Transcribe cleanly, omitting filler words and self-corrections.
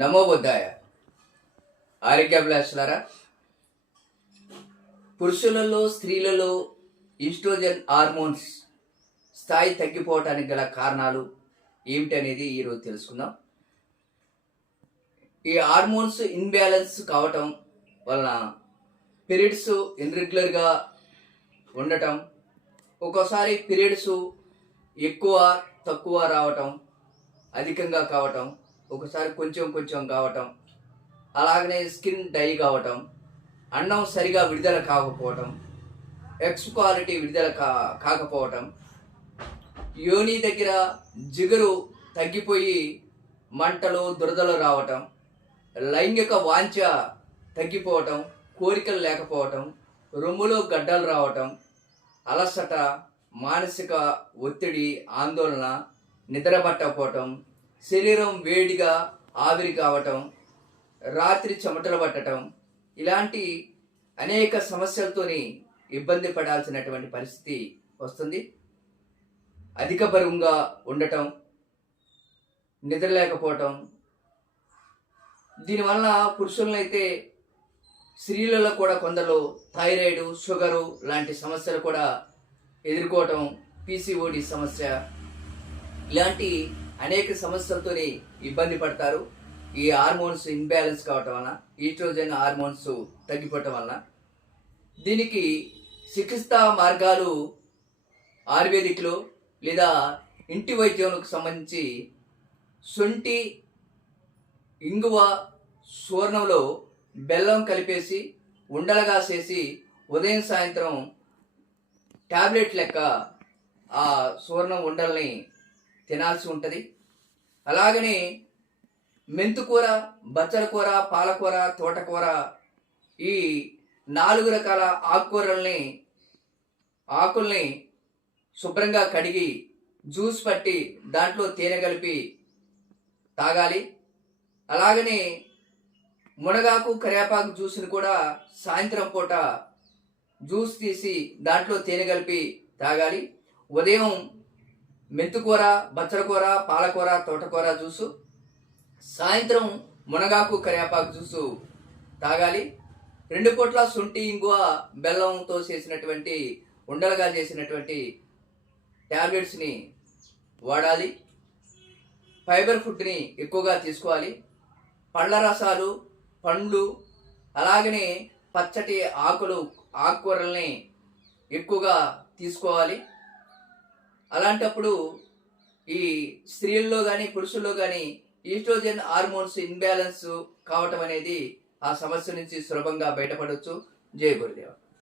నమో బుద్ధాయ. ఆరోగ్యాభిలాషులారా, పురుషులలో స్త్రీలలో oestrogen hormones స్థాయి తగ్గిపోవటానికి గల కారణాలు ఏమిటనేది ఈరోజు తెలుసుకుందాం. ఈ హార్మోన్స్ ఇన్బ్యాలెన్స్ కావటం వలన పీరియడ్స్ ఇర్రెగ్యులర్గా ఉండటం, ఒక్కోసారి పీరియడ్స్ ఎక్కువ తక్కువ రావటం, అధికంగా కావటం, ఒకసారి కొంచెం కొంచెం కావటం, అలాగనే స్కిన్ డై కావటం, అన్నం సరిగా విడుదల కాకపోవటం, ఎగ్స్ క్వాలిటీ విడుదల కాకపోవటం, యోని దగ్గర జిగురు తగ్గిపోయి మంటలు దురదలు రావటం, లైంగిక వాంఛ తగ్గిపోవటం, కోరికలు లేకపోవటం, రొమ్ములో గడ్డలు రావటం, అలసట, మానసిక ఒత్తిడి, ఆందోళన, నిద్ర పట్టకపోవటం, శరీరం వేడిగా ఆవిరి కావటం, రాత్రి చెమటలు పట్టడం, ఇలాంటి అనేక సమస్యలతోని ఇబ్బంది పడాల్సినటువంటి పరిస్థితి వస్తుంది. అధిక బరువుగా ఉండటం, నిద్ర లేకపోవటం, దీనివల్ల పురుషులనైతే స్త్రీలలో కూడా కొందరు థైరాయిడ్, షుగరు లాంటి సమస్యలు కూడా ఎదుర్కోవటం, పీసీఓడి సమస్య, ఇలాంటి అనేక సమస్యలతోని ఇబ్బంది పడతారు. ఈ హార్మోన్స్ ఇన్బ్యాలెన్స్ కావటం వలన, ఈస్ట్రోజన్ హార్మోన్స్ తగ్గిపోవటం వలన. దీనికి చికిత్సా మార్గాలు ఆయుర్వేదిక్లో లేదా ఇంటి వైద్యంకు సంబంధించి శొంఠి, ఇంగువ, సూర్ణంలో బెల్లం కలిపేసి ఉండలుగా చేసి ఉదయం సాయంత్రం టాబ్లెట్ లెక్క ఆ సూర్ణం ఉండల్ని తినాల్సి ఉంటుంది. అలాగనే మెంతుకూర, బచ్చల కూర, పాలకూర, తోటకూర, ఈ 4 రకాల ఆకుల్ని శుభ్రంగా కడిగి జ్యూస్ పట్టి దాంట్లో తేనె కలిపి తాగాలి. అలాగనే మునగాకు, కరివేపాకు జ్యూస్ని కూడా సాయంత్రం పూట జ్యూస్ తీసి దాంట్లో తేనె కలిపి తాగాలి. ఉదయం మెంతుకూర, బచ్చల కూర, పాలకూర, తోటకూర జ్యూసు, సాయంత్రం మునగాకు, కరివేపాకు జ్యూసు తాగాలి. 2 పూట్ల శొంఠి, ఇంగువ, బెల్లంతో చేసినటువంటి ఉండలుగా చేసినటువంటి ట్యాబ్లెట్స్ని వాడాలి. ఫైబర్ ఫుడ్ని ఎక్కువగా తీసుకోవాలి. పళ్ళ రసాలు, పండ్లు, అలాగనే పచ్చటి ఆకుకూరల్ని ఎక్కువగా తీసుకోవాలి. అలాంటప్పుడు ఈ స్త్రీల్లో కానీ పురుషుల్లో కానీ ఈస్ట్రోజన్ హార్మోన్స్ ఇన్బ్యాలెన్స్ కావటం అనేది ఆ సమస్య నుంచి సులభంగా బయటపడవచ్చు. జై గురుదేవ.